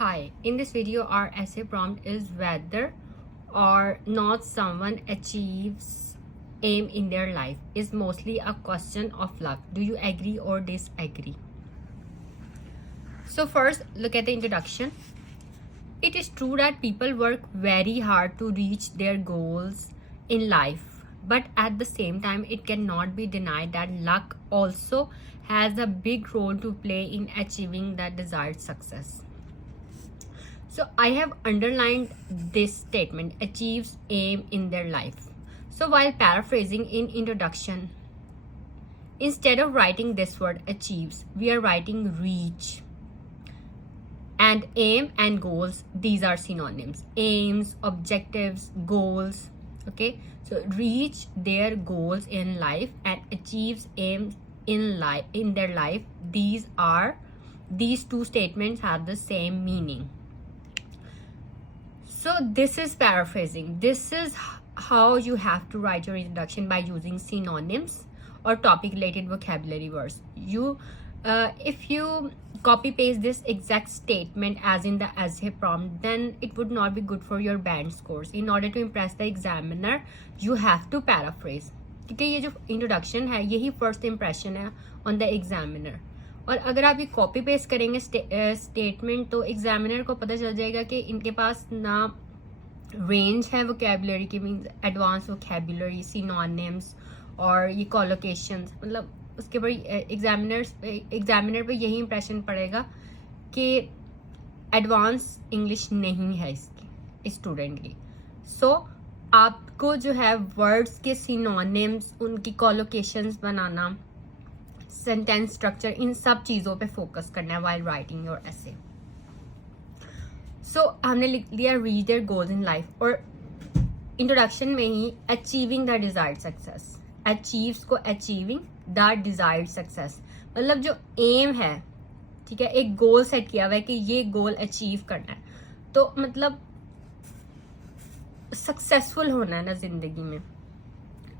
Hi, in this video our essay prompt is whether or not someone achieves aim in their life is mostly a question of luck. Do you agree or disagree? So first, look at the introduction. It is true that people work very hard to reach their goals in life, but at the same time it cannot be denied that luck also has a big role to play in achieving the desired success. So I have underlined this statement, achieves aim in their life. So while paraphrasing in introduction, instead of writing this word achieves, we are writing reach. And aim and goals, these are synonyms. Aims, objectives, goals. Okay, so reach their goals in life and achieves aims in their life. These two statements have the same meaning. So this is paraphrasing. This is how you have to write your introduction, by using synonyms or topic related vocabulary words. If you copy paste this exact statement as in the essay prompt, then it would not be good for your band scores. In order to impress the examiner, you have to paraphrase. क्योंकि ये जो introduction है यही first impression है on the examiner. और अगर आप ये कॉपी पेस्ट करेंगे स्टेटमेंट तो एग्जामिनर को पता चल जाएगा कि इनके पास ना रेंज है वोकेबुलरी की, मीन्स एडवांस वोकेबुलरी, सिनोनिम्स और ये कॉलोकेशंस. मतलब उसके ऊपर एग्जामिनर पे यही इंप्रेशन पड़ेगा कि एडवांस इंग्लिश नहीं है इस स्टूडेंट की. सो आपको जो है वर्ड्स के सिनोनिम्स, उनकी कॉलोकेशंस बनाना, सेंटेंस स्ट्रक्चर, इन सब चीज़ों पे फोकस करना है while writing your essay. So हमने लिख लिया reach their goals in life, और इंट्रोडक्शन में ही achieving the desired success. Achieves को अचीविंग द डिजायर्ड सक्सेस, मतलब जो एम है, ठीक है, एक गोल सेट किया हुआ है कि ये गोल अचीव करना है, तो मतलब सक्सेसफुल होना है ना जिंदगी में,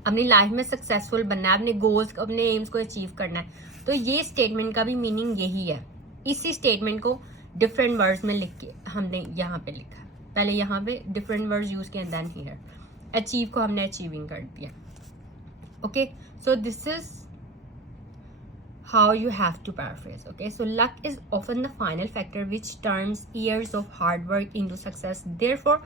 अपनी लाइफ में सक्सेसफुल बनना है, अपने गोल्स, अपने एम्स को अचीव करना है. तो ये स्टेटमेंट का भी मीनिंग यही है. इसी स्टेटमेंट को डिफरेंट वर्ड्स में लिख के हमने यहाँ पे लिखा. पहले यहाँ पे डिफरेंट वर्ड्स यूज किए, देन हियर अचीव को हमने अचीविंग कर दिया. Okay, so this is how you have to paraphrase. Okay, so luck is often the final factor which turns years of hard work into success. Therefore,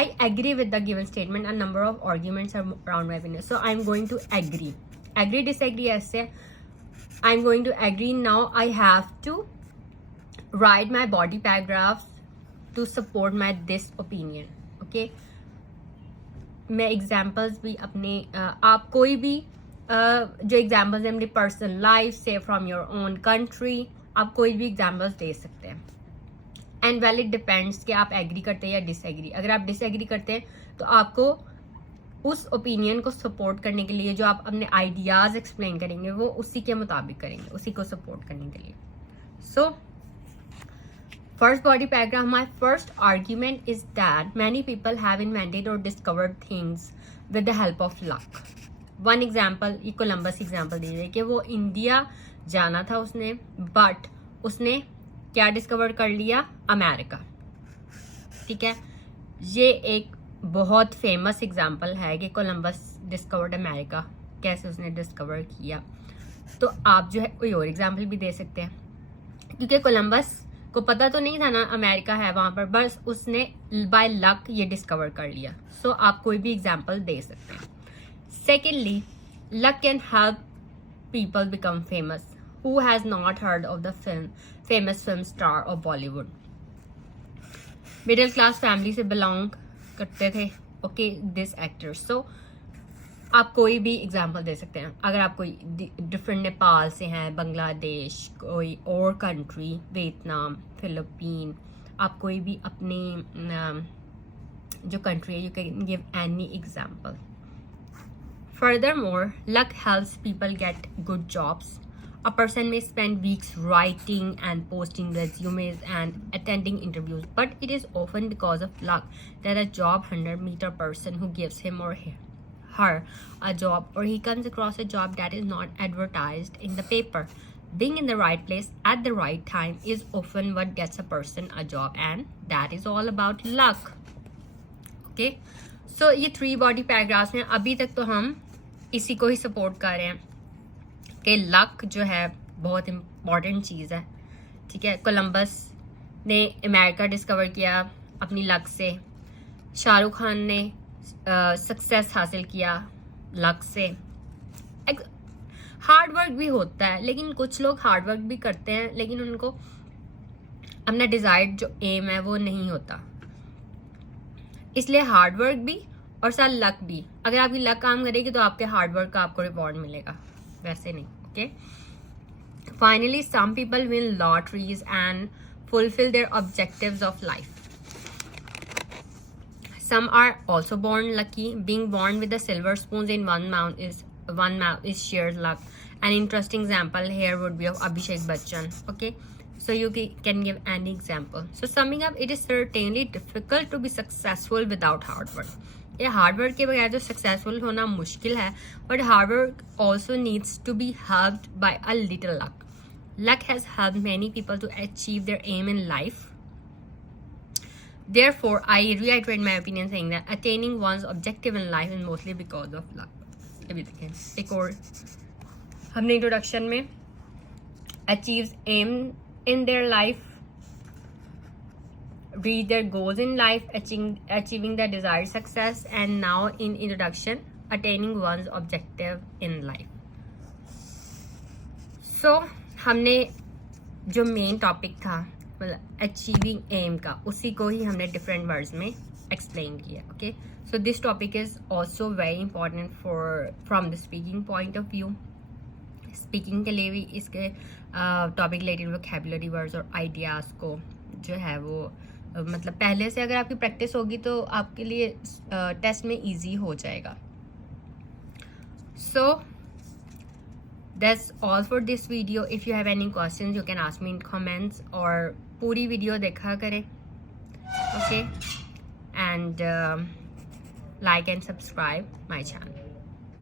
I agree with the given statement. A number of arguments are around my opinion. So I'm going to agree. Agree, disagree, essay. I'm going to agree. Now I have to write my body paragraphs to support my this opinion. Okay. मैं examples भी अपने आप कोई भी जो examples हैं अपनी personal life से, फ्रॉम योर ओन कंट्री, आप कोई भी एग्जाम्पल्स दे सकते हैं. एंड वेल इट डिपेंड्स कि आप एग्री करते हैं या डिसएग्री. अगर आप डिसएग्री करते हैं तो आपको उस ओपिनियन को सपोर्ट करने के लिए जो आप अपने आइडियाज एक्सप्लेन करेंगे वो उसी के मुताबिक करेंगे, उसी को सपोर्ट करने के लिए. So first body paragraph, my first argument is that many people have invented और discovered things with the help of luck. One example, ये कोलम्बस एग्जाम्पल दे रहे कि वो इंडिया जाना था उसने, बट उसने क्या डिस्कवर कर लिया? अमेरिका. ठीक है, ये एक बहुत फेमस एग्जाम्पल है कि कोलम्बस डिस्कवर्ड अमेरिका, कैसे उसने डिस्कवर किया. तो आप जो है कोई और एग्जाम्पल भी दे सकते हैं, क्योंकि कोलम्बस को पता तो नहीं था ना अमेरिका है वहाँ पर, बस उसने बाय लक ये डिस्कवर कर लिया. सो आप कोई भी एग्जाम्पल दे सकते हैं. Secondly, luck can help people become famous. Who has not heard of the famous film star of Bollywood? Middle class family से belong करते थे. Okay, this actor. So आप कोई भी एग्जाम्पल दे सकते हैं. अगर आप कोई डिफरेंट, नेपाल से हैं, बांग्लादेश, कोई और कंट्री, वियतनाम, फिलिपीन, आप कोई भी अपनी जो कंट्री है, you can give any example. Furthermore, luck helps people get good jobs. A person may spend weeks writing and posting resumes and attending interviews, but it is often because of luck that a job hunter meets a person who gives him or her a job, or he comes across a job that is not advertised in the paper. being in the right place at the right time is often what gets a person a job, and that is all about luck. Okay, so ये 3 body paragraphs हैं. अभी तक तो हम इसी को ही support कर रहे हैं कि लक जो है बहुत इम्पॉर्टेंट चीज़ है. ठीक है, कोलंबस ने अमेरिका डिस्कवर किया अपनी लक से. शाहरुख खान ने सक्सेस हासिल किया लक से. हार्ड वर्क भी होता है, लेकिन कुछ लोग हार्ड वर्क भी करते हैं लेकिन उनको अपना डिजायर्ड जो एम है वो नहीं होता. इसलिए हार्ड वर्क भी और साथ लक भी. अगर आपकी लक काम करेगी तो आपके हार्ड वर्क का आपको रिवॉर्ड मिलेगा, वैसे नहीं. Okay, finally some people win lotteries and fulfil their objectives of life. Some are also born lucky. Being born with the silver spoons in one mouth is sheer luck. An interesting example here would be of Abhishek Bachchan. Okay, so you can give any example. So summing up, it is certainly difficult to be successful without hard work. ये hard work के बगैर तो successful होना मुश्किल है, but hard work also needs to be helped by a little luck. Luck has helped many people to achieve their aim in life. Therefore, I reiterate my opinion saying that attaining one's objective in life is mostly because of luck. अभी देखें एक और हमने introduction में achieves aim in their life, reach their goals in life, achieving their desired success, and now in introduction attaining one's objective in life. So हमने जो main topic था achieving M का, उसी को ही हमने डिफरेंट वर्ड्स में explain किया. Okay, so this topic is also very important for from the speaking point of view. Speaking के लिए भी इसके टॉपिक रिलेटेड वोकैबुलरी वर्ड्स और आइडियाज़ को जो है वो मतलब पहले से अगर आपकी प्रैक्टिस होगी तो आपके लिए टेस्ट में ईजी हो जाएगा. सो that's all for this video. If you have any questions you can ask me in comments, और पूरी वीडियो देखा करें. Okay, and like and subscribe my channel.